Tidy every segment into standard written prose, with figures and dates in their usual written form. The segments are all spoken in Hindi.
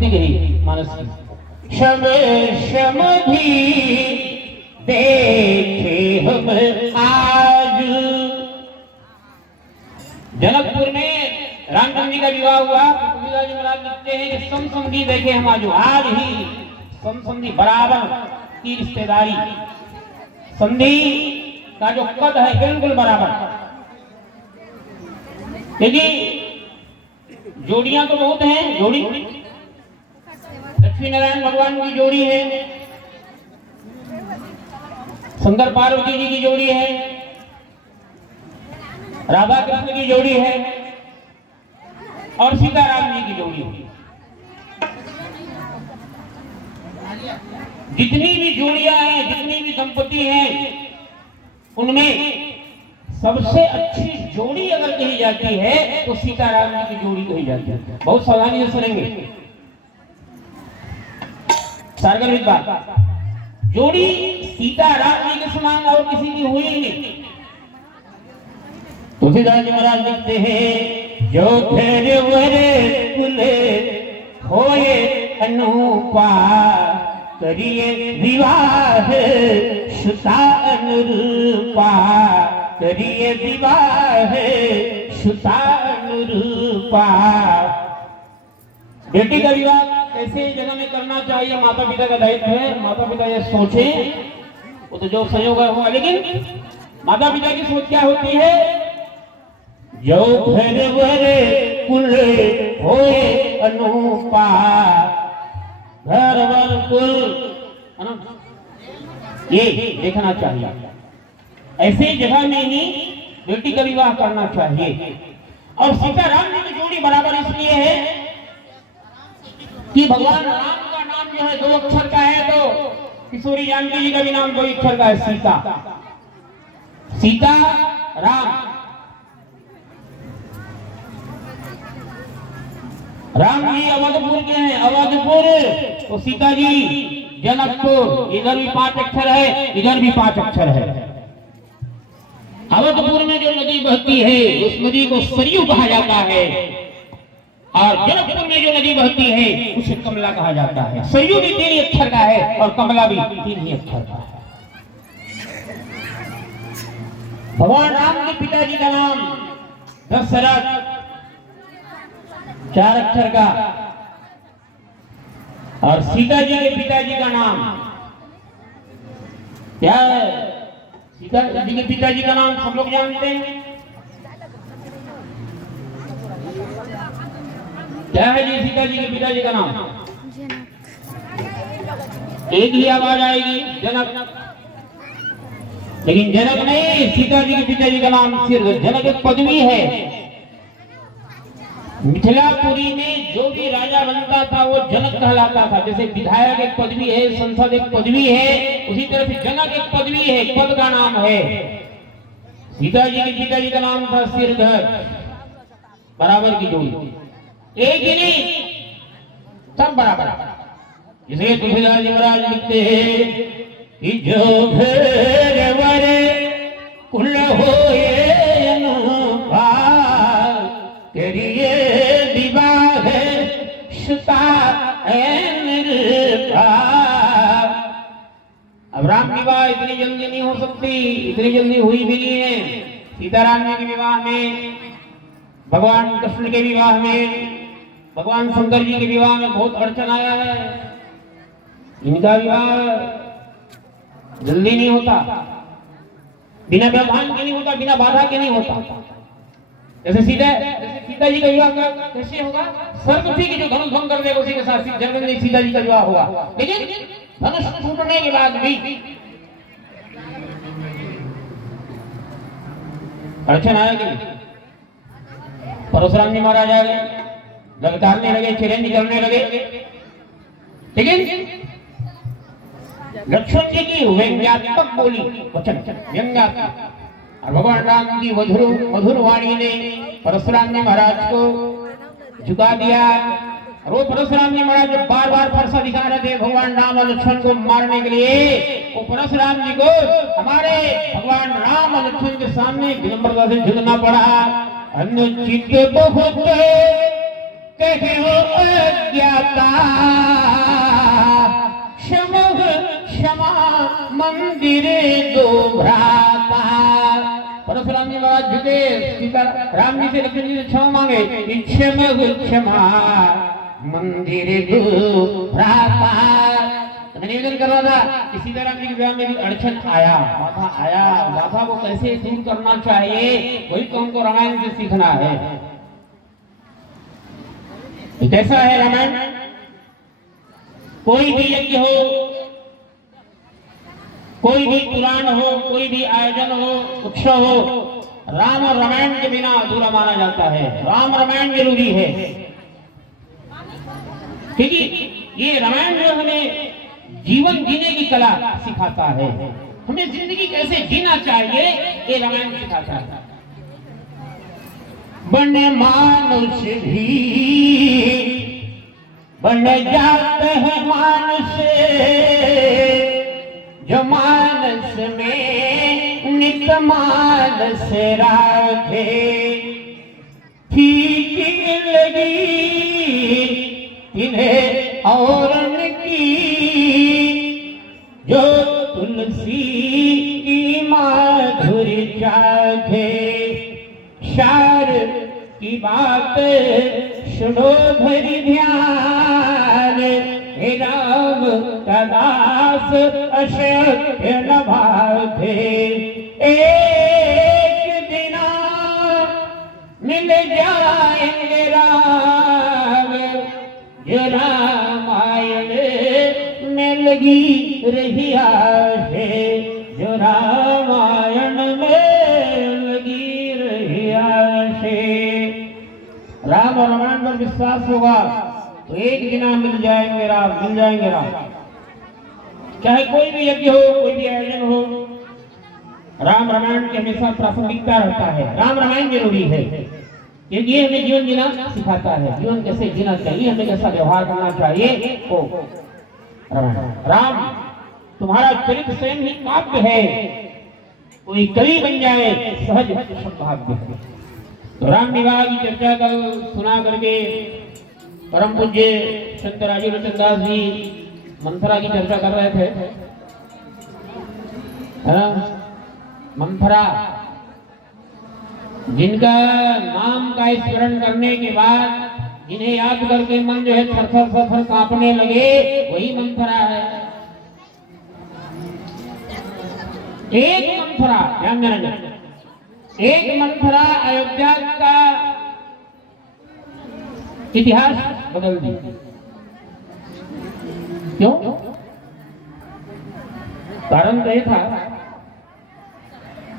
गई मानस की। शम शमधी देखे हम आज। जनकपुर में रामचंद्र जी का विवाह हुआ। तुलसीदास जी महाराज लिखते हैं कि समसमधी देखे हम आज ही समसमधी बराबर की रिश्तेदारी, संधि का जो कद है बिल्कुल बराबर। देखिए जोड़ियां तो बहुत हैं। जोड़ी लक्ष्मी नारायण भगवान की जोड़ी है, शंकर पार्वती जी की जोड़ी है, राधा कृष्ण की जोड़ी है और सीताराम जी की जोड़ी है। जितनी भी जोड़ियां हैं, जितनी भी दंपति हैं, उनमें सबसे अच्छी जोड़ी अगर कही जाती है तो सीताराम जी की जोड़ी कही जाती है। बहुत सावधानी से सुनेंगे, सार्वजनिक बात। जोड़ी सीताराम जी के समान और किसी की हुई नहीं। तुलसीदास जी महाराज लिखते हैं जो धैर्य वरे कुले होए अनुपा, करिए विवाह सुता अनुरूपा, करिए विवाह सुता अनुरूपा। बेटी का विवाह कैसे जगह में करना चाहिए, माता पिता का दायित्व है। माता पिता ये सोचें, वो तो जो संयोग हुआ, लेकिन माता पिता की सोच क्या होती है? जो घर वरे कुल होए अनुपा, घर वर कुल ये देखना चाहिए। ऐसी जगह में ही बेटी का विवाह करना चाहिए। और सीताराम जी की जोड़ी बराबर इसलिए है कि भगवान राम का नाम जो है 2 अक्षर का है, तो किशोरी जानकी जी का भी नाम 2 अक्षर का है, सीता। सीता राम, राम जी अवधपुर के हैं, अवधपुर, तो सीता जी जनकपुर। इधर भी 5 अक्षर है, इधर भी 5 अक्षर है। अवधपुर में जो नदी बहती है उस नदी को सरयू कहा जाता है, और जनकपुर में जो नदी बहती है उसे कमला कहा जाता है। सरयू भी 3 अक्षर का है और कमला भी 3 ही अक्षर का है। भगवान राम के पिताजी का नाम दशरथ, 4 अक्षर का, और सीता जी के पिताजी का नाम क्या है? सीता जी के पिताजी का नाम सब लोग जानते हैं, क्या है जी? सीता जी के पिताजी का नाम एक ही आवाज आएगी, जनक। लेकिन जनक नहीं, सीता जी के पिताजी का नाम सिर्फ जनक एक पदवी है। मिथिलापुरी में जो भी राजा बनता था वो जनक कहलाता था। जैसे विधायक एक पदवी है, संसद एक पदवी है, उसी तरह से जनक एक पदवी है, पद का नाम है। सीता जी के पिताजी का नाम था सिरधर, बराबर की जोड़ी, एक ही नहीं, सब बराबर। इसलिए तुलसीदास जी महाराज लिखते हैं कि जो घर वरे कुल होए अनुपा, करिए विवाह सुता अनुरूपा। अब राम विवाह इतनी जल्दी नहीं हो सकती, इतनी जल्दी हुई भी नहीं है। सीताराम जी के विवाह में, भगवान कृष्ण के विवाह में, भगवान शंकर जी के विवाह में बहुत अड़चन आया है। इनका विवाह जल्दी नहीं होता, बिना व्यवधान के नहीं होता, बिना बाधा के नहीं होता। जैसे सीता जी का विवाह कैसे होगा? सर्वथी की जो धनुष भंग कर देगा उसी के साथ जगन्नाथ सीता जी का विवाह हुआ। लेकिन धनुष टूटने के बाद भी अड़चन आएगी। परशुराम जी महाराज आ गए, ललकारने लगे, चिरे निकलने लगे, लेकिन लक्ष्मण जी की व्यंग्यात्मक बोली, वचन व्यंग्यात्मक, और भगवान राम की मधुर वाणी ने परशुराम जी महाराज को झुका दिया। और वो परशुराम जी महाराज जो बार बार फरसा दिखा रहे थे भगवान राम और लक्ष्मण को मारने के लिए, वो परशुराम जी को हमारे भगवान राम और लक्ष्मण के सामने विनम्रता से झुकना पड़ा। अनुचित बहुत कहो अज्ञाता क्षमः क्षमा मंदिर दो भ्राता। परशुराम जी महाराज झुके, सीता राम जी से लक्ष्मण जी से क्षमा मांगे, क्षमः क्षमा मंदिर दो भ्राता। निवेदन कर रहा था कि सीताराम जी के विवाह में भी अड़चन आया, बाधा को कैसे दूर करना चाहिए, वही तो हमको रामायण से सीखना है। कैसा है रामायण? कोई भी यज्ञ हो, कोई भी पुराण हो, कोई भी आयोजन हो, उत्सव हो, राम और रामायण के बिना अधूरा माना जाता है। राम रामायण जरूरी है, क्योंकि ये रामायण जो हमें जीवन जीने की कला सिखाता है, हमें जिंदगी कैसे जीना चाहिए ये रामायण सिखाता है। बन मानुष भी बन जाते हैं मानुष, जो मानस में नित मानस राखे, फीकी लगी इन्हें और जो तुलसी की माधुरी चाहे, शार की बात सुनो धरि ध्यान, हे राम का दास अशक्य न भावे, एक दिना मिल जाएंगे राम, जो रामायण में लगी रही आशे, जो रामायण में लगी रही आशे। राम और रामायण पर विश्वास होगा तो एक दिन मिल जाएंगे राम, मिल जाएंगे राम। चाहे कोई भी यज्ञ हो, कोई भी आयोजन हो, राम रामायण की हमेशा प्रासंगिकता रहता है। राम रामायण जरूरी है क्योंकि ये हमें जीवन जीना सिखाता है, जीवन कैसे जीना चाहिए, हमें कैसा व्यवहार करना चाहिए। तो राम तुम्हारा चरित्र स्वयं ही काव्य है, कोई कवि बन जाए सहज सौभाग्य है। तो राम विवाह की चर्चा कल सुना करके परम पूज्य संत राजीव लोचन दास जी मंथरा की चर्चा कर रहे थे। मंथरा जिनका नाम का स्मरण करने के बाद जिन्हें याद करके मन जो है थर थर कांपने लगे, वही मंथरा है। एक मंथरा, ध्यान देना, एक मंथरा अयोध्या का इतिहास बदल दी। क्यों? कारण तो ये था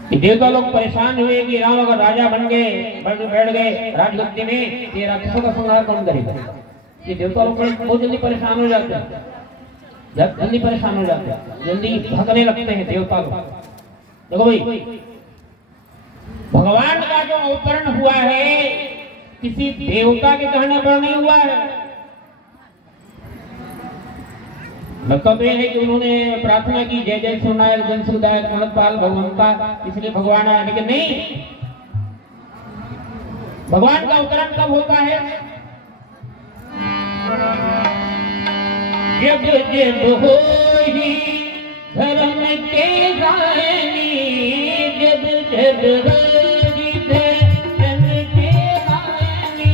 कि देवता लोग परेशान हुए कि राम अगर राजा बन गए, बैठ गए राजगद्दी में, ये राक्षसों का संहार कौन करेगा? ये देवता लोग बहुत जल्दी परेशान हो जाते हैं, जल्दी परेशान हो जाते हैं, जल्दी भगने लगते हैं देवता लोग। देखो भाई, भगवान का जो अवतरण हुआ है किसी देवता के कहने पर नहीं हुआ है। लगता तो यह है कि उन्होंने प्रार्थना की जय जय सुनायक जन सुखदायक महतपाल भगवंता, इसलिए भगवान आया, लेकिन नहीं। भगवान का अवतरण कब होता है? जब जब होई धर्म के गायनी, जब जब होई धर्म के गायनी,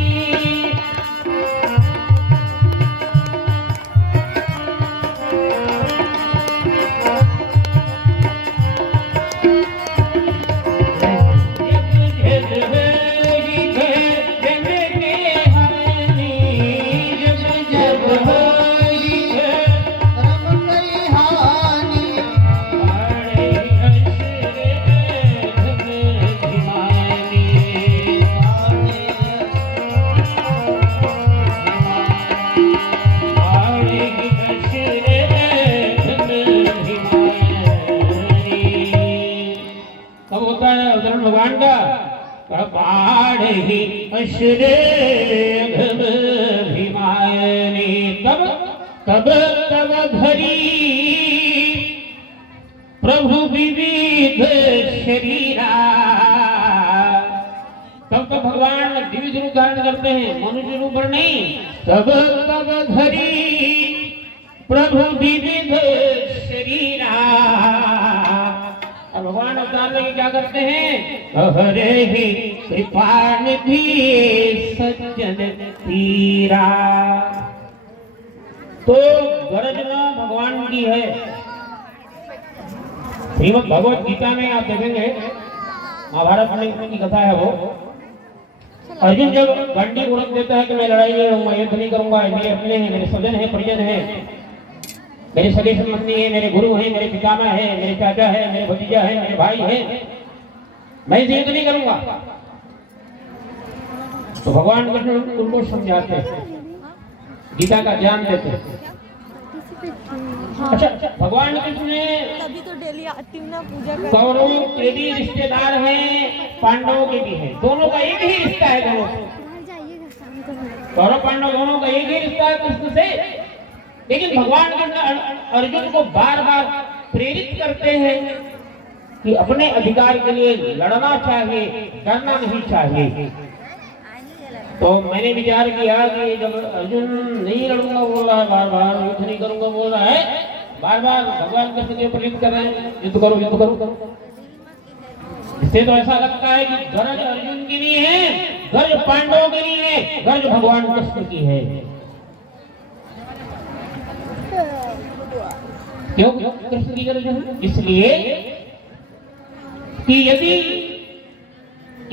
भगवान का कपाड़ ही अश्रे भीमायनी, तब तब तब धरी प्रभु विविध शरीरा, तब तो भगवान दिव्य रूप धारण करते हैं, मनुष्य रूप पर नहीं। तब तब धरी प्रभु विविध शरीरा। अब भगवान अवतार लेके क्या करते हैं? हरे ही कृपा निधि सज्जन तीरा। तो गरजना भगवान की है। श्रीमद् भगवत गीता में आप देखेंगे, महाभारत में की कथा है वो। अर्जुन जब बंडी उड़क देता है कि मैं लड़ाई नहीं लड़ूंगा, युद्ध नहीं करूंगा, मेरे अपने हैं, मेरे स्वजन हैं, परिजन हैं, मेरे सगे संबंधी हैं, मेरे गुरु हैं, मेरे पितामह हैं, मेरे चाचा है, मेरे भतीजा है, मेरे भाई हैं, मैं इसे युद्ध नहीं करूंगा। तो भगवान कृष्ण उनको समझाते हैं, गीता का ज्ञान देते हैं। अच्छा, भगवान कृष्ण ने तभी तो डेली आती हूँ ना पूजा करने। कौरवों के भी रिश्तेदार हैं, पांडवों के भी हैं, दोनों का एक ही रिश्ता है। दोनों कौरव पांडव दोनों का एक ही रिश्ता है कृष्ण से। लेकिन भगवान कृष्ण अर्जुन को बार बार प्रेरित करते हैं कि अपने अधिकार के लिए लड़ना चाहिए, डरना नहीं चाहिए। तो मैंने विचार किया कि जब अर्जुन नहीं लड़ूंगा बोल रहा है, बार बार युद्ध नहीं करूंगा बोल रहा है, बार बार भगवान कृष्ण के प्रेरित कर रहे हैं, युद्ध करो युद्ध करो। इससे तो ऐसा लगता है कि गरज अर्जुन की नहीं है, गरज पांडवों की नहीं है, गरज भगवान कृष्ण की है। क्यों कृष्ण की गरज है? इसलिए कि यदि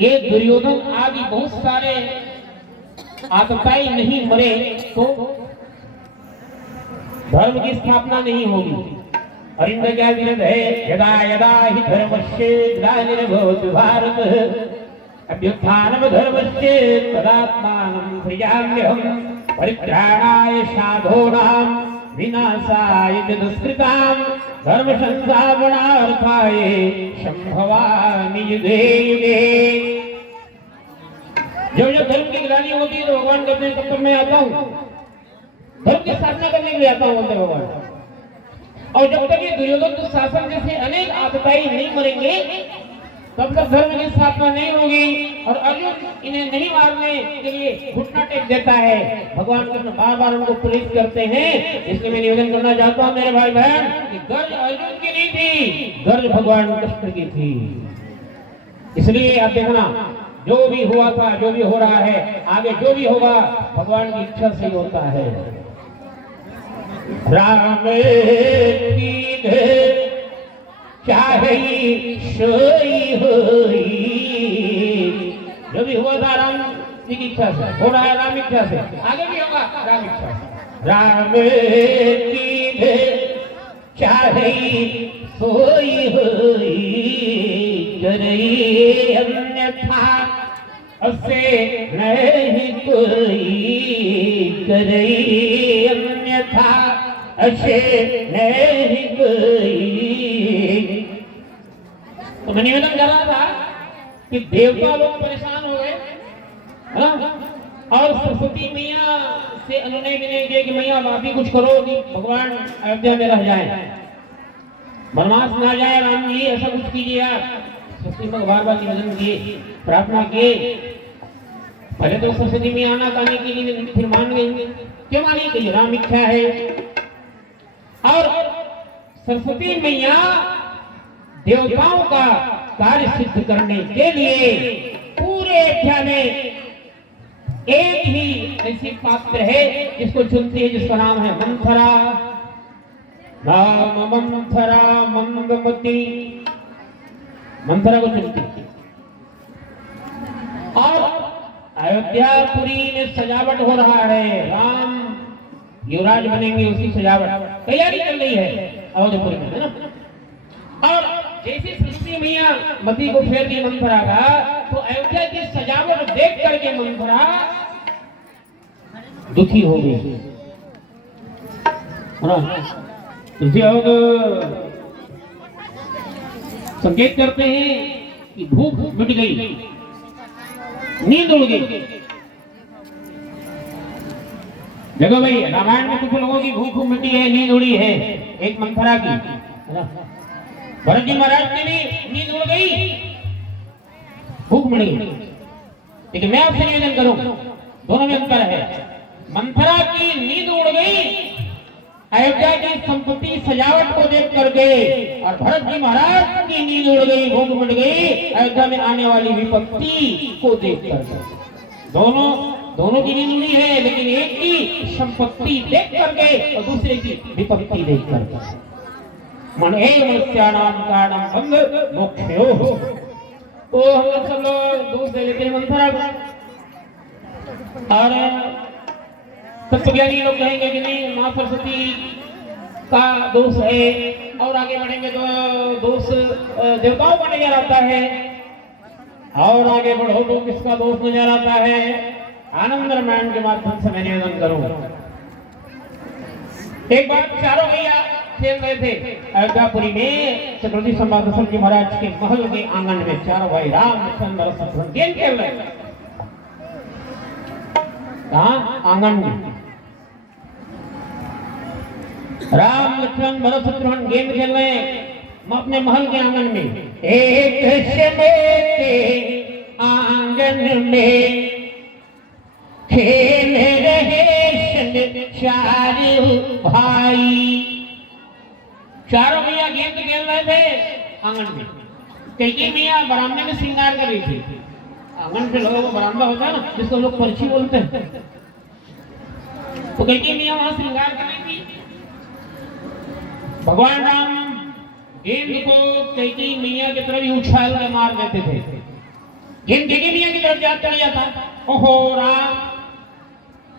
ये दुर्योधन आदि बहुत सारे आतताई नहीं मरे तो धर्म की स्थापना नहीं होगी। अरिंद क्या विरध है? यदा यदा हि धर्मस्य ग्लानिर्भवति भारत अभ्युत्थानम धर्मस्य तदात्मानं सृजाम्यहम् परित्राणाय साधूनां विनाशाय च दुष्कृतां धर्म संस्थापनार्थाय संभवामि युगे युगे। जब जब धर्म की ग्लानि होती है तो भगवान कहते हैं तब तक मैं आता हूँ, धर्म की स्थापना करने के लिए आता हूँ बोलते भगवान। और जब तक ये दुर्योधन शासन जैसे अनेक आतताई नहीं मरेंगे तब तक धर्म की स्थापना नहीं होगी। और अर्जुन इन्हें नहीं मारने के लिए घुटना टेक देता है। भगवान कृष्ण बार बार उनको प्रेरित करते हैं। इसलिए मैं निवेदन करना चाहता हूँ मेरे भाई बहन कि गर्ज अर्जुन की नहीं थी, गर्ज भगवान कृष्ण की थी। इसलिए आप देखना, जो भी हुआ था, जो भी हो रहा है, आगे जो भी होगा भगवान की इच्छा से ही होता है। राम की चाहे सोई होई, जो भी हुआ था राम की इच्छा से हो रहा है, राम इच्छा से आगे भी होगा राम इच्छा से। राम की चाहे सोई होई करई अन्यथा असे नहीं कोई, करई अन्यथा असे नहीं कोई। तो मैं निवेदन कर रहा था कि देवता लोग परेशान हो गए, है ना? और सरस्वती मैया से अनुनय विनय किया कि मैया आप ही कुछ करो कि भगवान अयोध्या में रह जाए, वनवास ना जाए, राम जी ऐसा कुछ कीजिए आप। सरस्वती माँ बार बार निवेदन किए, प्रार्थना किए। पहले तो सरस्वती मैया आना गाने के लिए फिर मान गई। क्यों मानी? कि राम इच्छा है। और सरस्वती मैया देवताओं का कार्य सिद्ध करने के लिए पूरे अयोध्या में एक ही ऐसी पात्र है जिसको चुनती है, जिसका नाम है मंथरा। नाम मंथरा मंगमती, मंथरा को चुनती। और अयोध्यापुरी में सजावट हो रहा है, राम युवराज बनेंगे, उसकी सजावट तैयारी चल रही है अयोध्यापुरी में, है ना? और जैसे सरस्वती मैया मती को फेर दी मंथरा का, तो अयोध्या की सजावट देख करके मंथरा दुखी हो गई, है ना? तुलसी संकेत करते हैं कि भूख मिट गई, नींद उड़ गई। देखो भाई, रामायण में कुछ लोगों की भूख मिटी है, नींद उड़ी है, एक मंथरा की। भरत जी महाराज की भी नींद उड़ गई, भूख मिट गई। लेकिन मैं आपसे निवेदन करूं, दोनों में अंतर है। मंथरा की नींद उड़ गई अयोध्या की संपत्ति सजावट को देख करके, और भरत जी महाराज की नींद उड़ गई, भूख मिट गई अयोध्या में आने वाली विपत्ति को देख करके। दोनों की नींद उड़ी है, लेकिन एक की संपत्ति देख करके और दूसरे की विपत्ति देख करके। मन मनुष्याणाम कारणम बंध मोक्षयो। तो हम लोग सब लोग दोष दे देते हैं मंथरा को, और तत्वज्ञानी लोग कहेंगे कि नहीं माँ सरस्वती का दोष है, और आगे बढ़ेंगे तो दोष देवताओं का नजर आता है, और आगे बढ़ो तो किसका दोष नजर आता है। आनंद रामायण के माध्यम से मैं निवेदन करूंगा। एक बार चारों भैया खेल रहे थे अयोध्यापुरी में, छत्रपति सम्राट दशरथ जी महाराज के महल के आंगन में चारों भाई राम लक्ष्मण भरत शत्रुघ्न गेम खेल रहे थे। कहाँ? आंगन में राम लक्ष्मण भरत शत्रुघ्न गेम खेल रहे हैं अपने महल के आंगन में। एक समय के आंगन में खेल रहे चारों भाई। चारों भैया गेम खेल रहे थे आंगन में। कई भैया बरामदे में श्रृंगार कर रही थी। आंगन पे लोगों को बरामदा होता है ना, जिसको लोग पर्ची बोलते हैं, तो कई भैया वहां श्रृंगार कर रही थी। भगवान राम गेंद को कई मैया की तरफ उछाल के मार देते थे। गेंद कई मैया की तरफ चला जाता, ओहो राम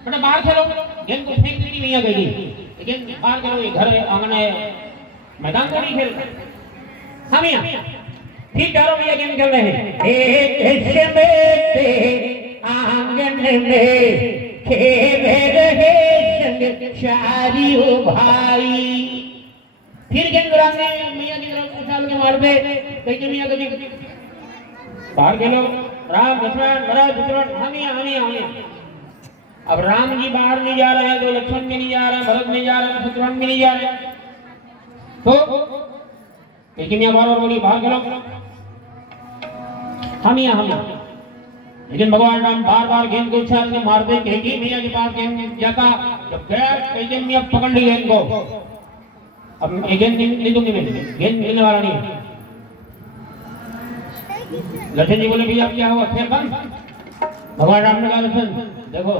बेटा बाहर खेलो, गेंद को फेंक देती मैया कही, लेकिन बाहर खेलो, ये घर है, आंगन है, मैदान को नहीं खेल। हाँ भैया ठीक चारों भैया गेम खेल रहे हैं। एक समय आंगन में खेल रहे चारों भाई। फिर गेंद मैया की तरफ उछाल के मार दे, कहीं मैया कभी बाहर खेलो, राम लक्ष्मण भरत शत्रुघ्न, हमें अब राम जी बाहर नहीं जा रहे हैं तो लक्ष्मण भी नहीं जा रहे, भरत नहीं जा रहे, शत्रुघ्न भी नहीं जा रहे, तो लेकिन बार बोली बाहर खेलो, हम लेकिन भगवान राम बार बार गेंद को उछाल के मारते। कहीं मैया के पास गेंद जाता, जब गया कहीं मैया पकड़ ली गेंद को, अब गेंद नहीं दूंगी मैं, गेंद मिलने वाला नहीं। लक्ष्मण जी बोले भैया क्या हुआ, खेल बंद। भगवान राम ने कहा लक्ष्मण देखो,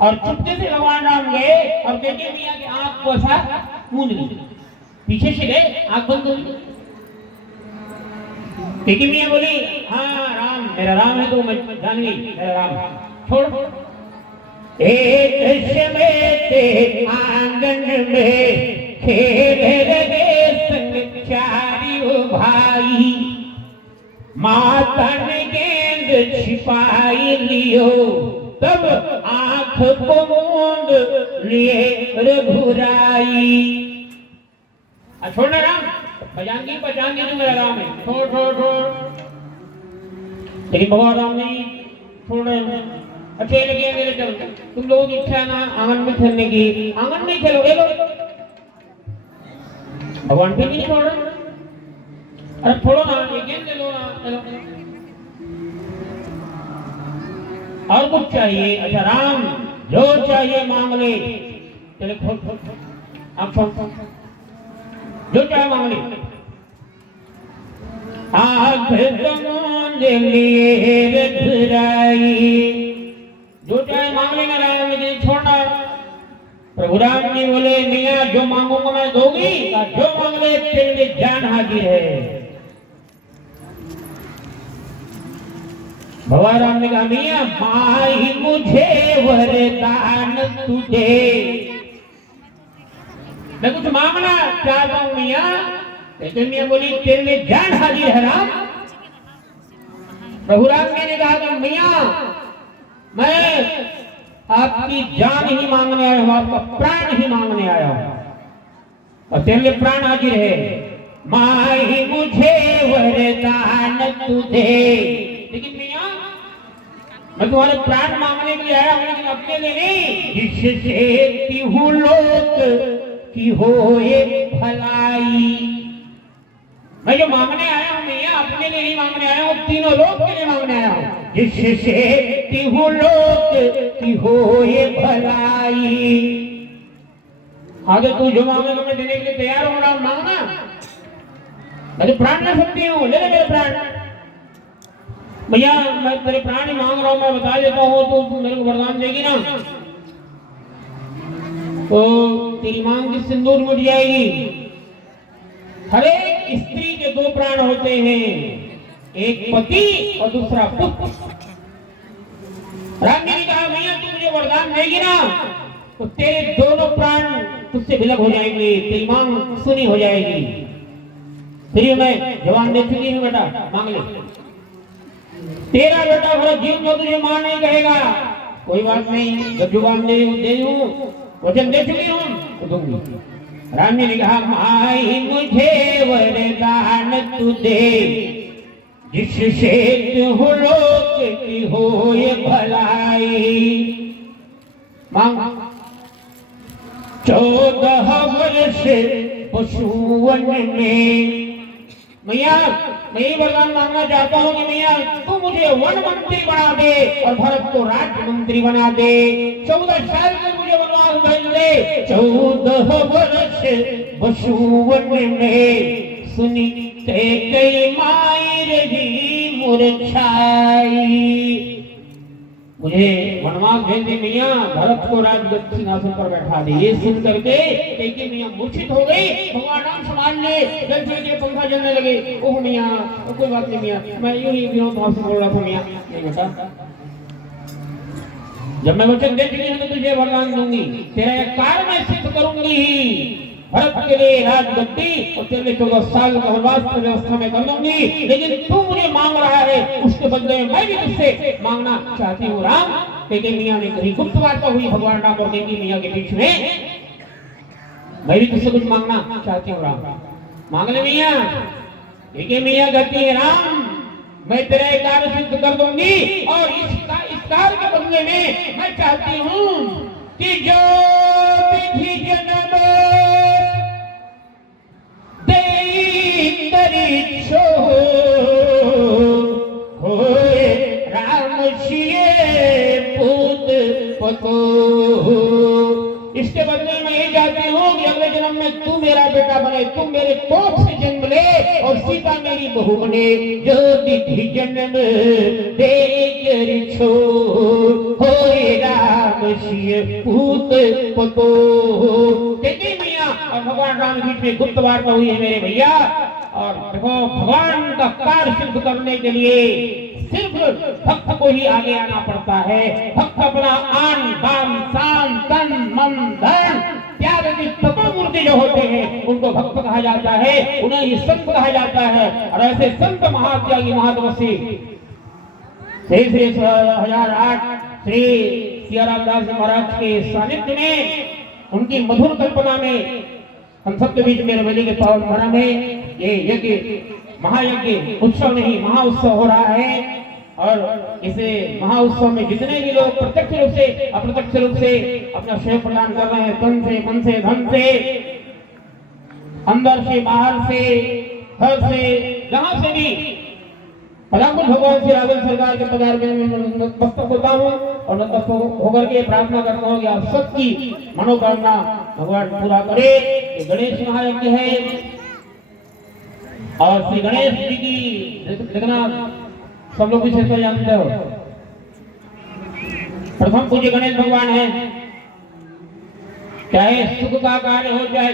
और चुपके से भगवान राम गए और कहीं मैया की आंख को ऐसा मूंद ली, पीछे से गए आंख बंद कर ली। लेकिन मियां बोली हाँ राम मेरा राम है, तो मैं जान गई मेरा राम, छोड़। एक समय के आंगन में खेल रहे संग चारों भाई। माता ने गेंद छिपाई लियो, तब आंख को मूंद लिए रघुराई। छोड़ना राम, पहचान की तो मेरा राम है, छोड़। लेकिन भगवान राम नहीं छोड़ रहे हैं। अच्छे लगे मेरे चल, तुम लोगों की इच्छा है ना आंगन में खेलने की, आंगन में खेलो, भगवान फिर भी नहीं छोड़ रहे। अरे छोड़ो ना, ये गेंद ले लो ना, चलो। और कुछ चाहिए? अच्छा राम जो चाहिए मांग ले, चले खोल, आप खोल, जो चाहे मांग ले। आंख मूंद लिए रघुराई, जो चाहे मांग लेना राम, लेकिन छोड़ना। प्रभु राम जी बोले मियाँ जो मांगूंगा मैं दोगी, जो मांग ले तेरे लिए जान हाजिर है। भगवान राम ने कहा मियाँ माही मुझे वरदान तुझे, मैं कुछ मांगना चाहता हूँ मियाँ। लेकिन मियाँ बोली तेरे लिए जान हाजिर है राम। प्रभु राम ने कहा कि मियाँ मैं आपकी जान ही मांगने आया हूँ, आपका प्राण ही मांगने आया हूँ, और तेरे लिए प्राण हाजिर है। माही मुझे वरदान तुझे, लेकिन मियाँ मैं तुम्हारे प्राण मांगने के लिए आया हूँ, लेकिन अपने लिए नहीं, जिससे तिहु लोक की होए भलाई। मैं जो मांगने आया हूँ मियाँ अपने लिए नहीं मांगने आया हूँ, तीनों लोग के लिए मांगने आया हूँ। जिससे तिहु लोक की होए भलाई। आगे तू जो मांगेगा मैं देने के लिए तैयार हूं, राम मांगना। मैं तो प्राण ले सकती हूँ, ले ले मेरे प्राण। भैया मैं तेरे प्राण ही मांग रहा हूँ, मैं बता देता हूँ तो मेरे को वरदान देगी ना, तो तेरी मांग की सिंदूर मिट जाएगी। हर एक स्त्री के दो प्राण होते हैं, एक पति और दूसरा पुत्र। राम जी ने कहा भैया तू मुझे वरदान देगी ना तो तेरे दोनों प्राण तुझसे विलग हो जाएंगे, तेरी मांग सुनी हो जाएगी। फिर मैं जवान दे चुकी हूँ बेटा, मांग ले। तेरा बेटा भरत जीव जो तुझे मां नहीं कहेगा, कोई बात नहीं, जब जुबान दे हूँ, वचन दे चुकी हूँ तो दूंगी। राम जी ने कहा माई मुझे वरदान तू दे, जिससे तिहु लोक की होए भलाई। मांग 14 वर्ष पशुवन में। मैया मैं ये वरदान मांगना चाहता हूँ कि मैया तू मुझे वन मंत्री बना दे और भरत को राज्य मंत्री बना दे। 14 साल तक मुझे वनवास भेज दे। 14 वर्ष पशुवन में सुनी ते कई माई रही मुरझाई। मुझे वनवास भेज दे मैया, भरत को राजगद्दी सिंहासन पर बैठा दे। ये सुन करके कैकेयी मैया मूर्छित हो गई। भगवान राम संभाल ले, जल चल के पंखा जलने लगे। ओह मैया कोई बात नहीं मैया, मैं यूं ही विनोद भाव से बोल रहा था मैया। नहीं बेटा, जब मैं वचन दे चुकी हूं तो तुझे वरदान दूंगी, तेरा एक कार्य मैं सिद्ध करूंगी। भरत के लिए राजगद्दी और तेरे 14 साल का वनवास की व्यवस्था में कर दूंगी। लेकिन तू मुझे मांग रहा है, उसके बदले में मैं भी तुझसे मांगना चाहती हूँ राम। कैकेयी मैया ने कही, गुप्त वार्ता हुई भगवान राम और कैकेयी मैया के बीच में। मैं भी तुझसे कुछ मांगना चाहती हूँ राम, मांग ले मैया। कैकेयी मैया कहती है राम मैं तेरा एक कार्य सिद्ध कर दूंगी और इस कार्य के बदले में मैं चाहती हूँ कि जो विधि जन्म दे छो होए राम सिए पूत पतो। इसके बदले में ये चाहती हूँ कि अगले जन्म में तू मेरा बेटा बने, तू मेरे कोख से जन्म ले और सीता मेरी बहू बने। जो विधि जन्म दे छो होए राम सिए पूत पतो। कैकेयी मैया और भगवान राम के बीच में गुप्त वार्ता हुई है मेरे भैया। और देखो भगवान का कार्य सिद्ध करने के लिए सिर्फ भक्त को ही आगे आना पड़ता है। भक्त अपना आन बान शान तन मन धन त्याग की तपोमूर्ति जो होते हैं उनको भक्त कहा जाता है, उन्हें ही संत कहा जाता है। और ऐसे संत महात्यागी महातपस्वी श्री 1008 श्री सियाराम दास महाराज के सानिध्य में, उनकी मधुर कल्पना में हम सबके बीच में रवेली के पावन भरा में ये यज्ञ महायज्ञ उत्सव नहीं महा उत्सव हो रहा है। और इसे महा उत्सव में जितने भी लोग प्रत्यक्ष रूप से अप्रत्यक्ष रूप से अपना सहयोग प्रदान कर रहे हैं, तन से मन से धन से, अंदर से बाहर से घर से जहां से भी पदाकुल भगवान श्री राघव सरकार के पदार में नतमस्तक होता हूँ और नतमस्तक होकर के प्रार्थना करता हूँ कि आप सबकी मनोकामना भगवान पूरा करे। ये गणेश महायज्ञ है और श्री गणेश जी की देखना सब लोग विशेषता जानते हो। प्रथम पूज्य गणेश भगवान है, चाहे सुख का कार्य हो चाहे